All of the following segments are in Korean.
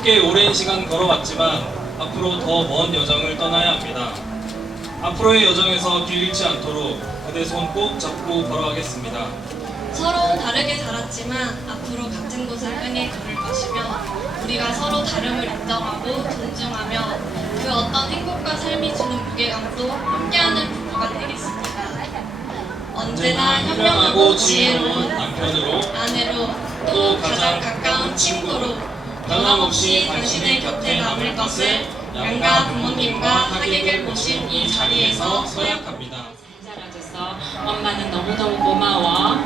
함께 오랜 시간 걸어왔지만 앞으로 더 먼 여정을 떠나야 합니다. 앞으로의 여정에서 길 잃지 않도록 그대 손 꼭 잡고 걸어가겠습니다. 서로 다르게 자랐지만 앞으로 같은 곳을 향해 걸을 것이며 우리가 서로 다름을 인정하고 존중하며 그 어떤 행복과 삶이 주는 무게감도 함께하는 부부가 되겠습니다. 언제나 현명하고 지혜로운 남편으로 아내로 또 가장 가까운 친구로 변함 없이 당신의 곁에 남을 것을 양가 부모님과 하객을 모신 이 자리에서 서약합니다. 자라줘서 엄마는 너무너무 고마워.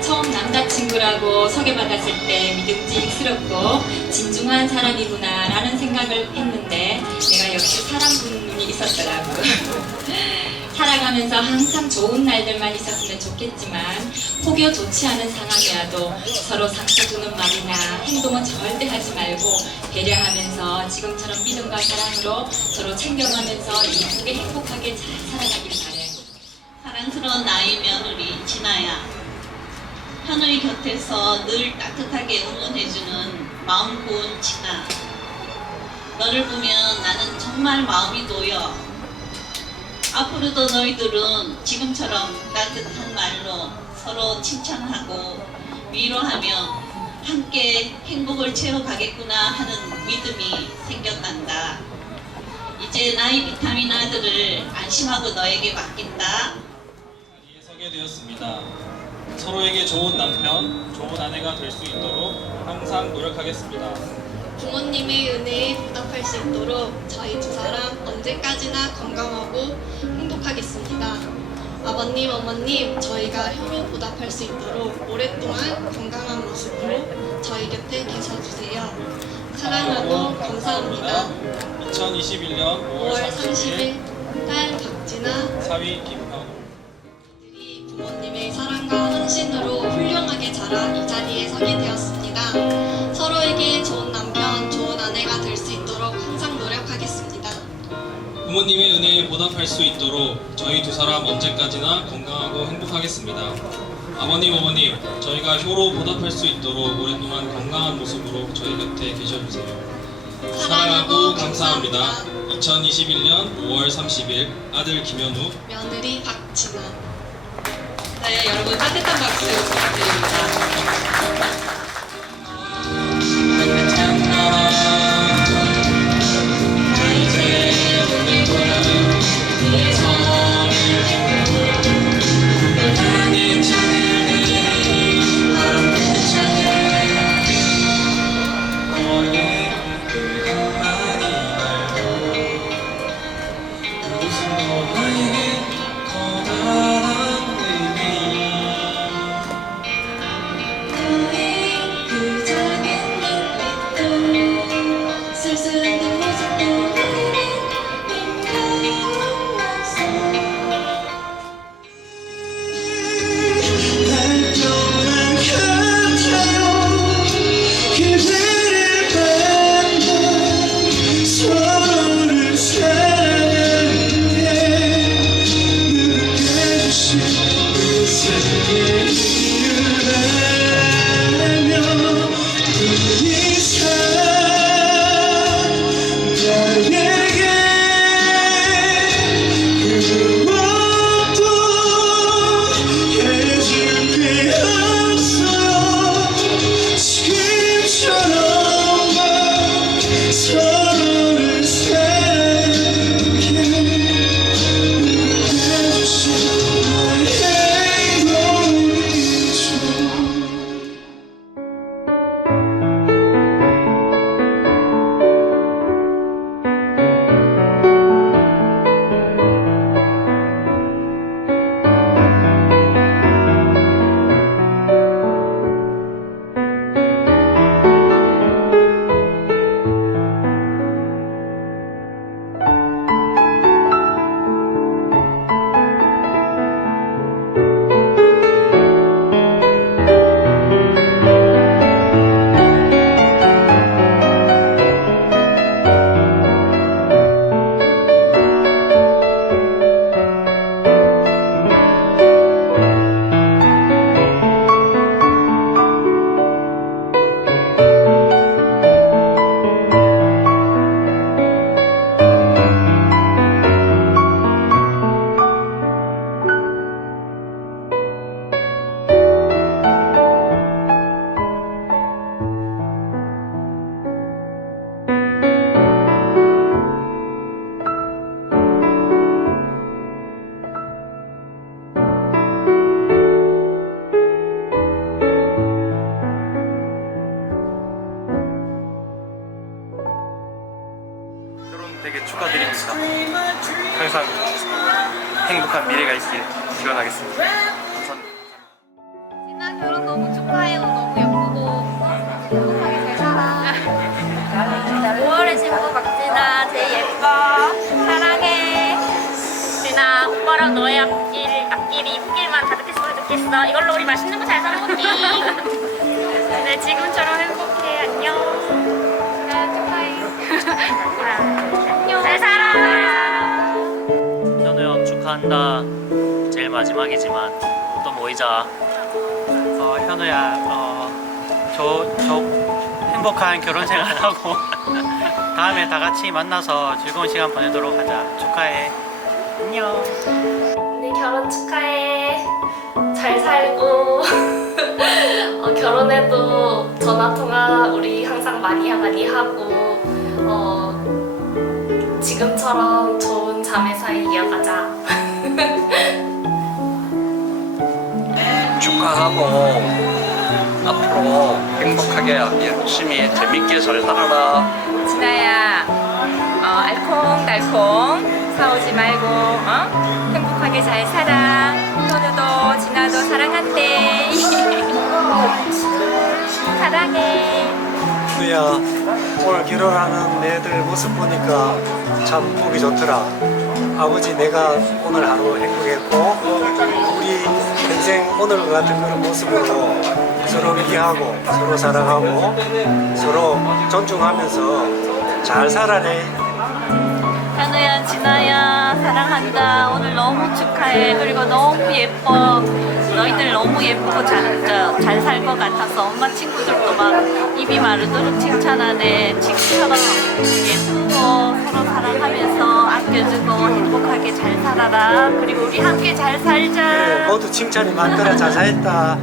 처음 남자친구라고 소개받았을 때 믿음직스럽고 진중한 사람이구나라는 생각을 했는데 내가 역시 사람분이 있었더라고. 살아가면서 항상 좋은 날들만 있었으면 좋겠지만 혹여 좋지 않은 상황이라도 서로 상처 주는 말이나 행동은 절대 하지 말고 배려하면서 지금처럼 믿음과 사랑으로 서로 챙겨가면서 이쁘게 행복하게 잘 살아가길 바래. 사랑스러운 나의 며느리 진아야. 현우의 곁에서 늘 따뜻하게 응원해주는 마음 고운 진아. 너를 보면 나는 정말 마음이 놓여. 앞으로도 너희들은 지금처럼 따뜻한 말로 서로 칭찬하고 위로하며 함께 행복을 채워가겠구나 하는 믿음이 생겨난다. 이제 나의 비타민 아들을 안심하고 너에게 맡긴다. 자리에 서게 되었습니다. 서로에게 좋은 남편, 좋은 아내가 될 수 있도록 항상 노력하겠습니다. 부모님의 은혜에 보답할 수 있도록 저희 두 사람 언제까지나 건강하고 행복하겠습니다. 아버님, 어머님, 저희가 효로 보답할 수 있도록 오랫동안 건강한 모습으로 저희 곁에 계셔주세요. 사랑하고 감사합니다. 2021년 5월 5월 30일 30일 딸 박진아 사위 김현우 들이 부모님의 사랑과 헌신으로 훌륭하게 자란 이 자리에 서게 되었습니다. 부모님의 은혜에 보답할 수 있도록 저희 두 사람 언제까지나 건강하고 행복하겠습니다. 아버님, 어머님, 저희가 효로 보답할 수 있도록 오랫동안 건강한 모습으로 저희 곁에 계셔주세요. 사랑하고 감사합니다. 2021년 5월 30일 아들 김현우, 며느리 박진아. 네, 여러분 따뜻한 박수 되게 축하드립니다. 항상 행복한 미래가 있길 기원하겠습니다. 진아 결혼 너무 축하해요. 너무 예쁘고 행복하게 잘 살아. 5월의 친구 박진아 제일 예뻐. 사랑해. 진아 오빠랑 너의 앞길 앞길이 입길만 가득했으면 좋겠어. 이걸로 우리 맛있는 거 잘 사먹기 네 지금처럼 행복해. 안녕. 진아 축하해. 한다. 제일 마지막이지만 또 모이자. 어, 현우야, 어, 저, 저 행복한 결혼 생활하고 다음에 다 같이 만나서 즐거운 시간 보내도록 하자. 축하해. 안녕. 네 결혼 축하해. 잘 살고 어, 결혼해도 전화 통화 우리 항상 많이 많이 하고 어, 지금처럼 좋은 자매 사이 이어가자. 축하하고 앞으로 행복하게 열심히 재밌게 잘 살아라. 진아야, 어, 알콩달콩 싸우지 말고 어? 행복하게 잘 살아. 현우도 진아도 사랑한대. 사랑해. 누야 오늘 결혼하는 애들 모습 보니까 참 보기 좋더라 아버지 내가 오늘 하루 행복했고 우리 평생 오늘 같은 그런 모습으로 서로 이해하고 서로 사랑하고 서로 존중하면서 잘 살아내 현우야, 진아야, 사랑한다. 오늘 너무 축하해. 그리고 너무 예뻐. 너희들 너무 예쁘고 잘, 잘 살 것 같아서 엄마 친구들도 막 입이 마르도록 칭찬하네. 지금처럼 예쁘고 서로 사랑하면서 아껴주고 행복하게 잘 살아라. 그리고 우리 함께 잘 살자. 모두 칭찬이 많더라 잘 살았다